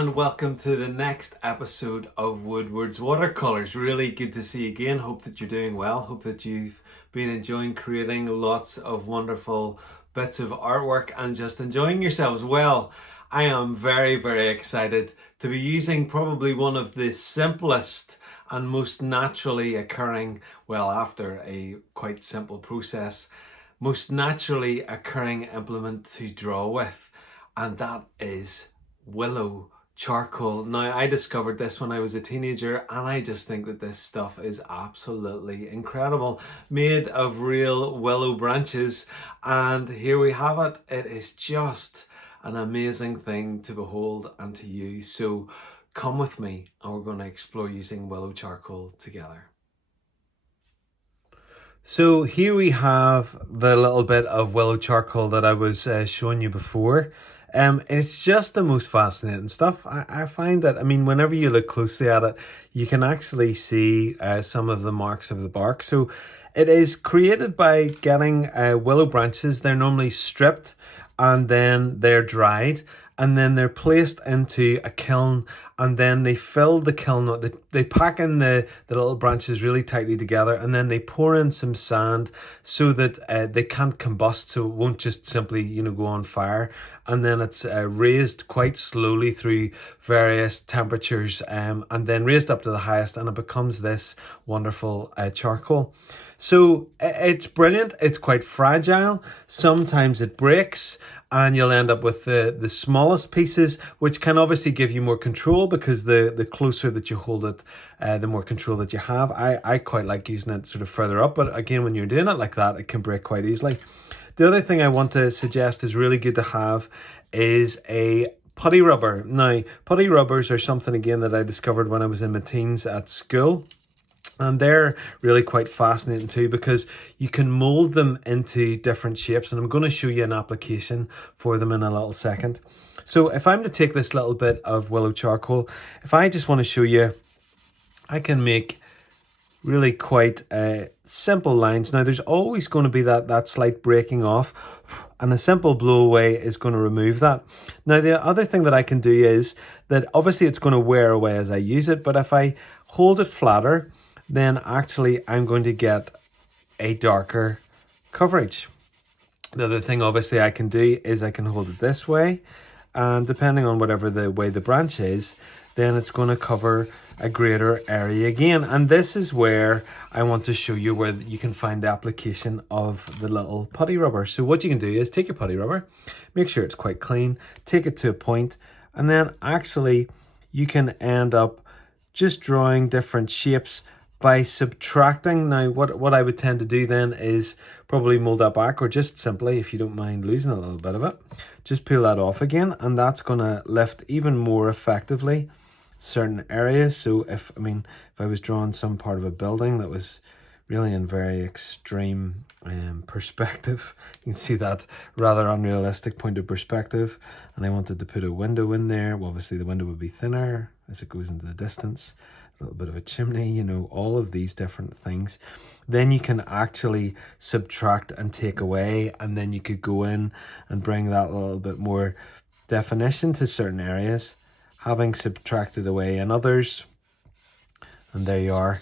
and welcome to the next episode of Woodward's Watercolours. Really good to see you again. Hope that you're doing well. Hope that you've been enjoying creating lots of wonderful bits of artwork and just enjoying yourselves. Well, I am very excited to be using probably one of the simplest and most naturally occurring, well, after a quite simple process, most naturally occurring implement to draw with, and that is Willow Charcoal. Now, I discovered this when I was a teenager, and I just think that this stuff is absolutely incredible. Made of real willow branches, and here we have it. It is just an amazing thing to behold and to use. So come with me, and we're going to explore using willow charcoal together. So here we have the little bit of willow charcoal that I was showing you before. It's just the most fascinating stuff. I find that, whenever you look closely at it, you can actually see some of the marks of the bark. So it is created by getting willow branches. They're normally stripped and then they're dried, and then they're placed into a kiln, and then they fill the kiln. They pack in the little branches really tightly together, and then they pour in some sand so that they can't combust, so it won't just simply go on fire. And then it's raised quite slowly through various temperatures, and then raised up to the highest, and it becomes this wonderful charcoal. So it's brilliant. It's quite fragile. Sometimes it breaks, and you'll end up with the smallest pieces, which can obviously give you more control, because the closer that you hold it, the more control that you have. I quite like using it sort of further up, but again, when you're doing it like that, it can break quite easily. The other thing I want to suggest is really good to have is a putty rubber. Now, putty rubbers are something, again, that I discovered when I was in my teens at school. And they're really quite fascinating too, because you can mold them into different shapes, and I'm going to show you an application for them in a little second. So if I'm to take this little bit of willow charcoal, if I just want to show you, I can make really quite simple lines. Now, there's always going to be that slight breaking off, and a simple blow away is going to remove that. Now, the other thing that I can do is that obviously it's going to wear away as I use it, but if I hold it flatter, then actually I'm going to get a darker coverage. The other thing obviously I can do is I can hold it this way, and depending on whatever the way the branch is, then it's going to cover a greater area again. And this is where I want to show you where you can find the application of the little putty rubber. So what you can do is take your putty rubber, make sure it's quite clean, take it to a point, and then actually you can end up just drawing different shapes by subtracting. Now, what I would tend to do then is probably mold that back, or just simply, if you don't mind losing a little bit of it, just peel that off again, and that's going to lift even more effectively certain areas. So if I was drawing some part of a building that was really in very extreme perspective, you can see that rather unrealistic point of perspective, and I wanted to put a window in there. Well, obviously the window would be thinner as it goes into the distance, a little bit of a chimney, all of these different things. Then you can actually subtract and take away, and then you could go in and bring that a little bit more definition to certain areas, having subtracted away in others. And there you are.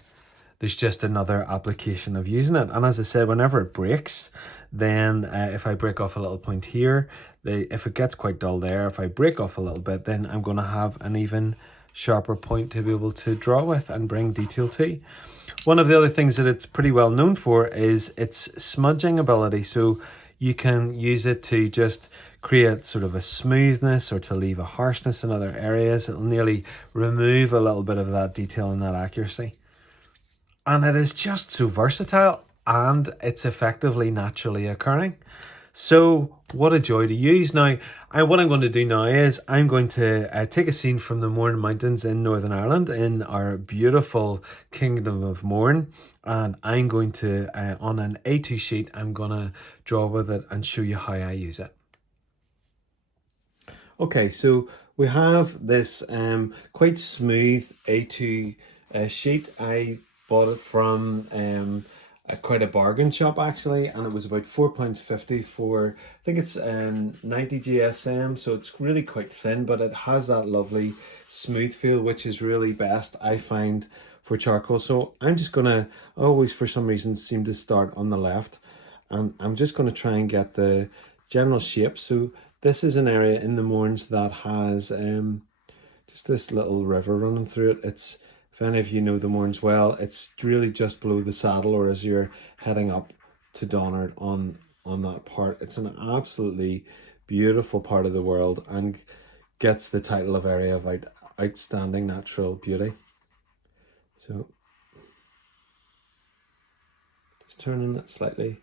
There's just another application of using it. And as I said, whenever it breaks, then if I break off a little point here, if it gets quite dull there, if I break off a little bit, then I'm going to have an even sharper point to be able to draw with and bring detail to. One of the other things that it's pretty well known for is its smudging ability. So you can use it to just create sort of a smoothness, or to leave a harshness in other areas. It'll nearly remove a little bit of that detail and that accuracy. And it is just so versatile, and it's effectively naturally occurring. So what a joy to use. Now, what I'm going to do now is I'm going to take a scene from the Mourne Mountains in Northern Ireland, in our beautiful Kingdom of Mourne, and I'm going to, on an A2 sheet, I'm going to draw with it and show you how I use it. Okay, so we have this quite smooth A2 sheet. I bought it from quite a bargain shop actually, and it was about £4.50 for, I think it's 90 GSM, so it's really quite thin, but it has that lovely smooth feel, which is really best, I find, for charcoal. So I'm just gonna, always for some reason seem to start on the left, and I'm just gonna try and get the general shape. So this is an area in the Mournes that has just this little river running through it. It's, if any of you know the Mournes well, it's really just below the saddle, or as you're heading up to Donard on that part. It's an absolutely beautiful part of the world and gets the title of area of outstanding natural beauty. So just turning it slightly.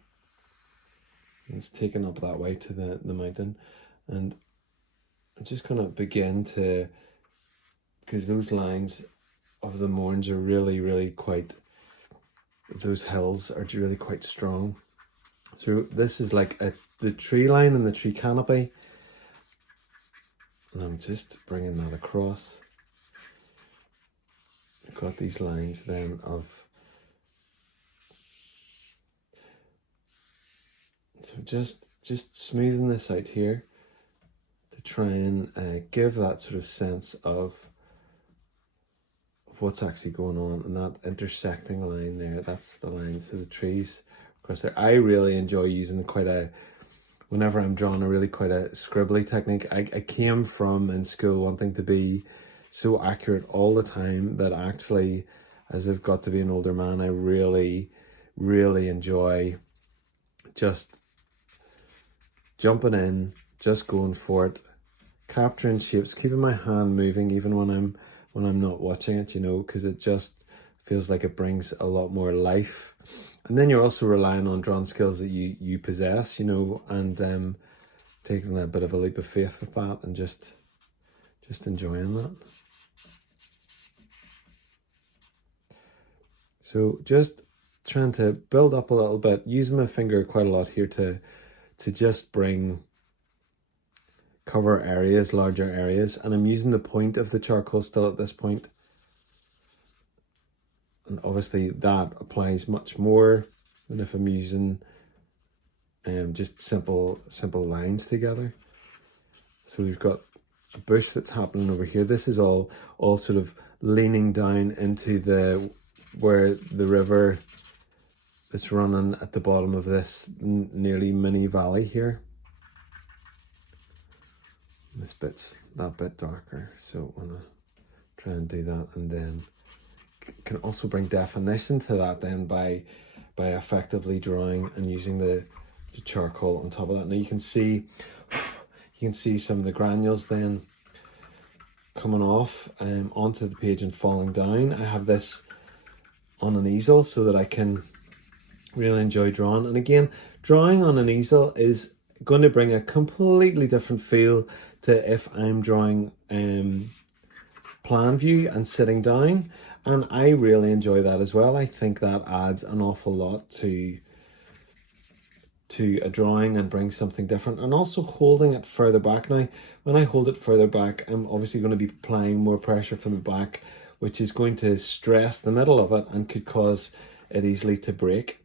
It's taken up that way to the mountain, and I'm just going to begin to, because those lines of the Mournes are really quite, those hills are really quite strong. So this is like the tree line and the tree canopy, and I'm just bringing that across. I've got these lines then of, so just smoothing this out here to try and give that sort of sense of what's actually going on. And that intersecting line there, that's the line. So the trees across there, I really enjoy using whenever I'm drawing quite a scribbly technique. I came from in school wanting to be so accurate all the time that actually, as I've got to be an older man, I really enjoy just jumping in, just going for it, capturing shapes, keeping my hand moving even when I'm not watching it, because it just feels like it brings a lot more life. And then you're also relying on drawing skills that you possess, and taking a bit of a leap of faith with that and just enjoying that. So just trying to build up a little bit, using my finger quite a lot here to just cover areas, larger areas. And I'm using the point of the charcoal still at this point. And obviously that applies much more than if I'm using just simple lines together. So we've got a bush that's happening over here. This is all sort of leaning down into where the river that's running at the bottom of this nearly mini valley here. This bit's that bit darker, so I'm gonna try and do that, and then can also bring definition to that then by effectively drawing and using the charcoal on top of that. Now you can see some of the granules then coming off onto the page and falling down. I have this on an easel so that I can really enjoy drawing. And again, drawing on an easel is going to bring a completely different feel to if I'm drawing plan view and sitting down, and I really enjoy that as well. I think that adds an awful lot to a drawing and brings something different. And also holding it further back. Now when I hold it further back, I'm obviously going to be applying more pressure from the back, which is going to stress the middle of it and could cause it easily to break.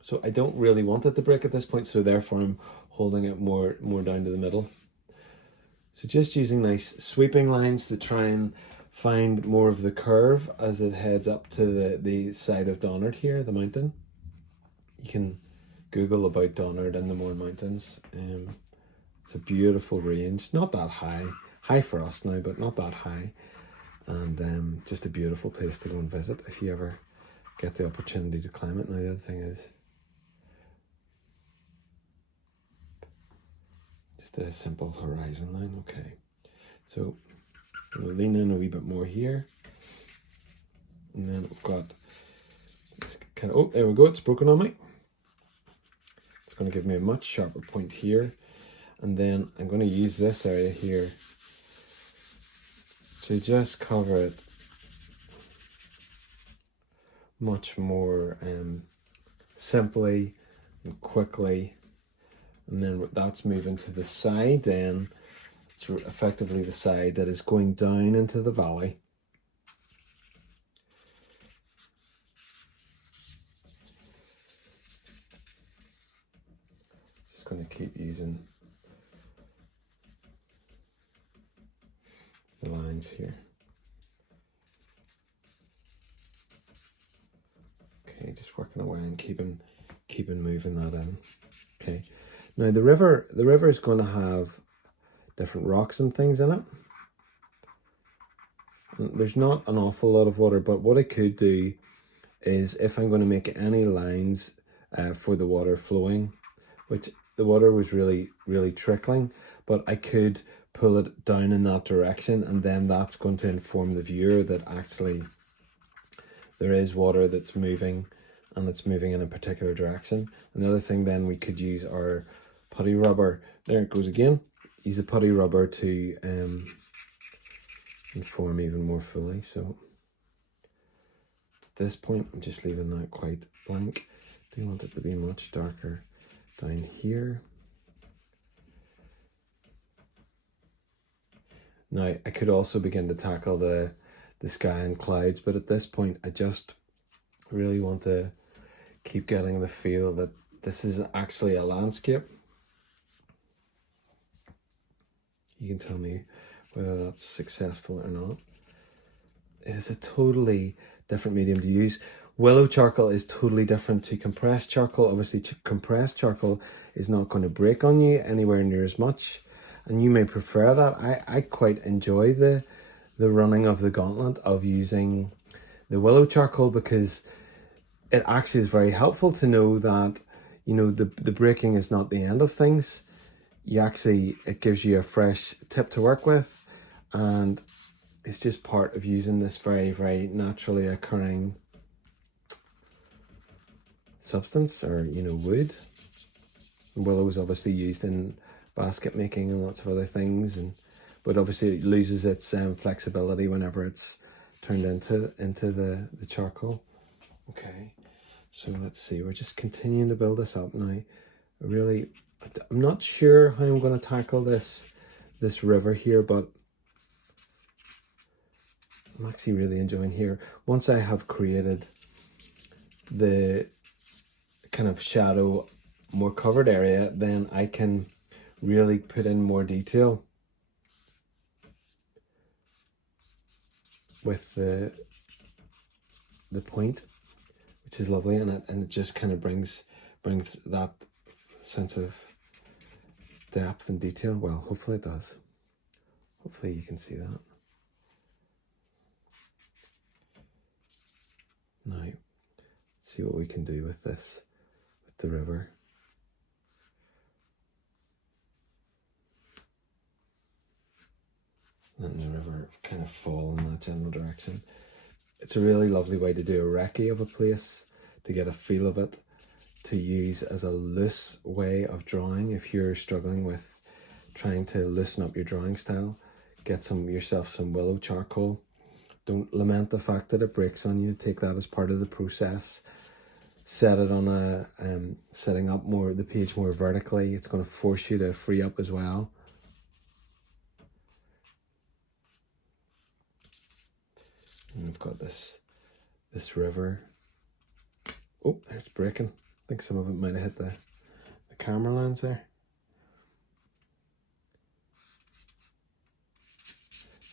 So I don't really want it to break at this point, so therefore I'm holding it more down to the middle. So just using nice sweeping lines to try and find more of the curve as it heads up to the side of Donard here, the mountain. You can Google about Donard and the Mourne Mountains. It's a beautiful range, not that high for us now, but not that high. And just a beautiful place to go and visit if you ever get the opportunity to climb it. Now the other thing is just a simple horizon line. Okay, so I'm going to lean in a wee bit more here, and then I've got this kind of, oh, there we go, it's broken on me. It's going to give me a much sharper point here, and then I'm going to use this area here to just cover it much more simply and quickly. And then that's moving to the side, then it's effectively the side that is going down into the valley. going to keep using the lines here. Okay, just working away and keeping moving that in. Okay, now the river is going to have different rocks and things in it. And there's not an awful lot of water, but what I could do is, if I'm going to make any lines for the water flowing, which the water was really trickling, but I could pull it down in that direction, and then that's going to inform the viewer that actually there is water that's moving, and it's moving in a particular direction. Another thing then, we could use our putty rubber. There it goes again. Use the putty rubber to inform even more fully. So at this point, I'm just leaving that quite blank. I do want it to be much darker down here. Now, I could also begin to tackle the sky and clouds, but at this point, I just really want to keep getting the feel that this is actually a landscape. You can tell me whether that's successful or not. It is a totally different medium to use. Willow charcoal is totally different to compressed charcoal. Obviously, compressed charcoal is not going to break on you anywhere near as much, and you may prefer that. I quite enjoy the running of the gauntlet of using the willow charcoal, because it actually is very helpful to know that, you know, the breaking is not the end of things. It gives you a fresh tip to work with, and it's just part of using this very naturally occurring substance, or, you know, wood. Willow is obviously used in basket making and lots of other things, but obviously it loses its flexibility whenever it's turned into the charcoal. Okay, so let's see, we're just continuing to build this up now. I'm not sure how I'm going to tackle this river here, but I'm actually really enjoying here. Once I have created the kind of shadow, more covered area, then I can really put in more detail with the point, which is lovely, and it just kind of brings that sense of depth and detail. Well, hopefully it does. Hopefully you can see that. Now, let's see what we can do with this, with the river. And the river kind of fall in that general direction. It's a really lovely way to do a recce of a place, to get a feel of it, to use as a loose way of drawing. If you're struggling with trying to loosen up your drawing style, get yourself some willow charcoal. Don't lament the fact that it breaks on you. Take that as part of the process. Set it on setting up the page more vertically. It's going to force you to free up as well. And we've got this river. Oh, it's breaking. I think some of it might have hit the camera lens there.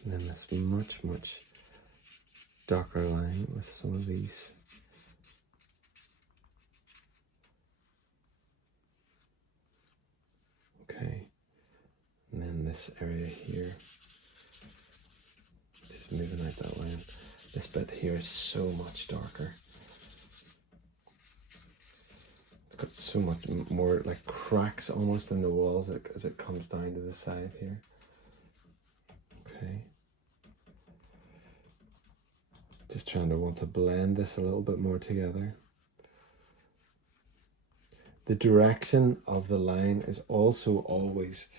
And then this much darker line with some of these. Okay. And then this area here. Just moving out that line. This bit here is so much darker. It's got so much more like cracks almost in the walls as it comes down to the side here. Okay. Just want to blend this a little bit more together. The direction of the line is also always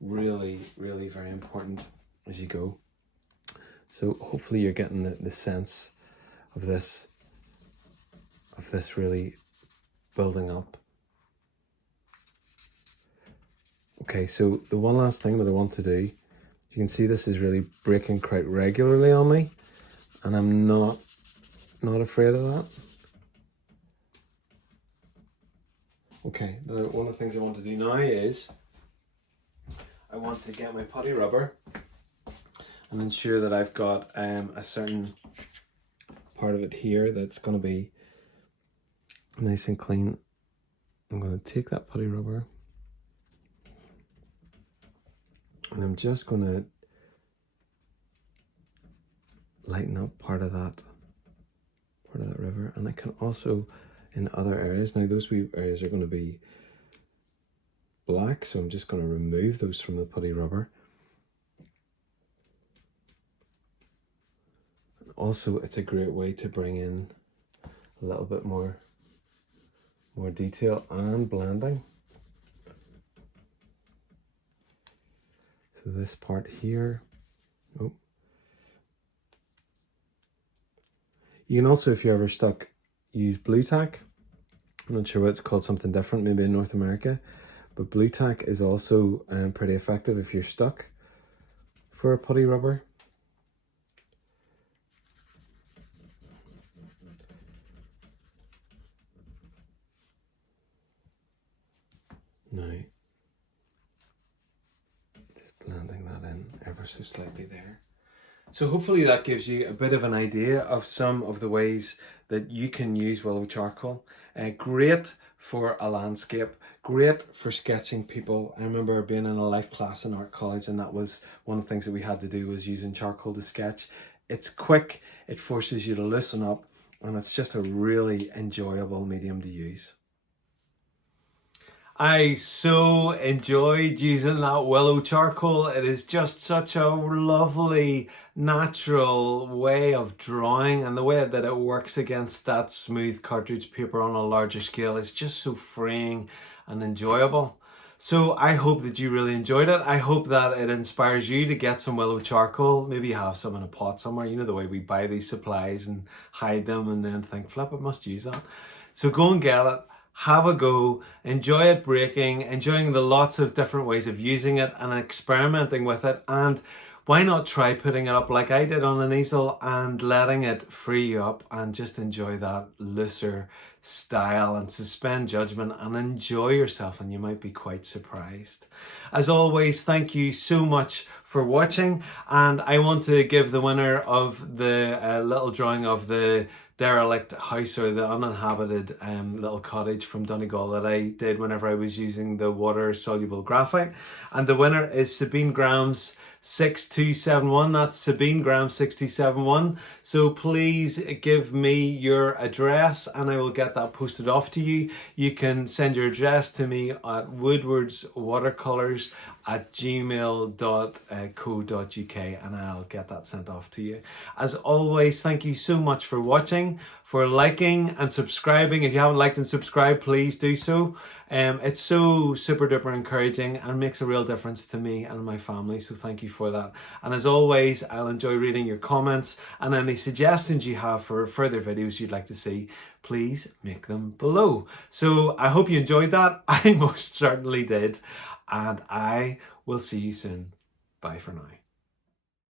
really very important as you go. So hopefully you're getting the sense of this really building up. Okay, so the one last thing that I want to do, you can see this is really breaking quite regularly on me, and I'm not afraid of that. Okay, now one of the things I want to do now is I want to get my putty rubber and ensure that I've got a certain part of it here that's going to be nice and clean. I'm going to take that putty rubber and I'm just going to lighten up part of that river, and I can also in other areas. Now those wee areas are going to be black, so I'm just going to remove those from the putty rubber. And also it's a great way to bring in a little bit more detail and blending. So this part here, oh. You can also, if you're ever stuck, use blue tack. I'm not sure what it's called, something different maybe in North America, but blue tack is also pretty effective if you're stuck for a putty rubber. Now, just blending that in ever so slightly there. So hopefully that gives you a bit of an idea of some of the ways that you can use willow charcoal. Great for a landscape, great for sketching people. I remember being in a life class in art college, and that was one of the things that we had to do, was using charcoal to sketch. It's quick, it forces you to loosen up, and it's just a really enjoyable medium to use. I so enjoyed using that willow charcoal. It is just such a lovely, natural way of drawing, and the way that it works against that smooth cartridge paper on a larger scale is just so freeing and enjoyable. So I hope that you really enjoyed it. I hope that it inspires you to get some willow charcoal. Maybe you have some in a pot somewhere. You know the way we buy these supplies and hide them and then think, flip, I must use that. So go and get it. Have a go, enjoy it breaking, enjoying the lots of different ways of using it and experimenting with it. And why not try putting it up like I did on an easel and letting it free you up and just enjoy that looser style and suspend judgment and enjoy yourself, and you might be quite surprised. As always, thank you so much for watching, and I want to give the winner of the little drawing of the derelict house, or the uninhabited little cottage from Donegal that I did whenever I was using the water soluble graphite, and the winner is Sabine Graham's 6271. That's Sabine Graham 6271. So please give me your address and I will get that posted off to you. You can send your address to me at woodwardswatercolors@gmail.co.uk and I'll get that sent off to you. As always, thank you so much for watching, for liking and subscribing. If you haven't liked and subscribed, please do so. It's so super duper encouraging and makes a real difference to me and my family, so thank you for that. And as always, I'll enjoy reading your comments, and any suggestions you have for further videos you'd like to see, please make them below. So I hope you enjoyed that. I most certainly did, and I will see you soon. Bye for now.